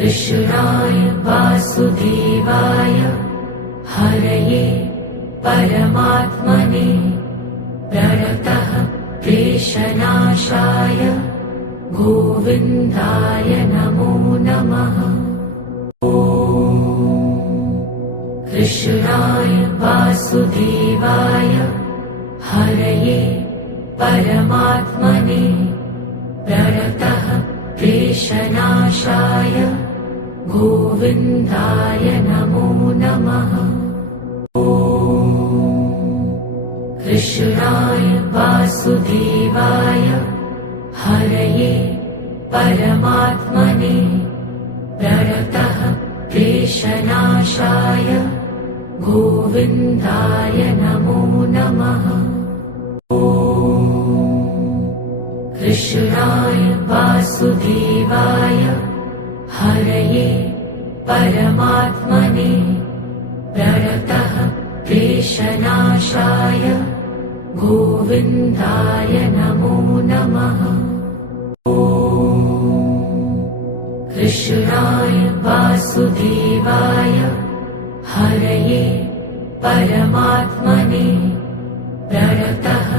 कृष्णाय वासुदेवाय हरये परमात्मने प्रणतः क्लेशनाशाय गोविन्दाय नमो नमः। कृष्णाय वासुदेवाय हरये परमात्मने प्रणतः क्लेशनाशाय गोविन्दाय नमो नमः। कृष्णाय वासुदेवाय हरये परमात्मने प्रणतः क्लेशनाशाय गोविन्दाय नमो नमः। कृष्णाय वासुदेवाय हरये परमात्मने प्रणतः क्लेशनाशाय गोविन्दाय नमो नमः। कृष्णाय वासुदेवाय हरये परमात्मने प्रणतः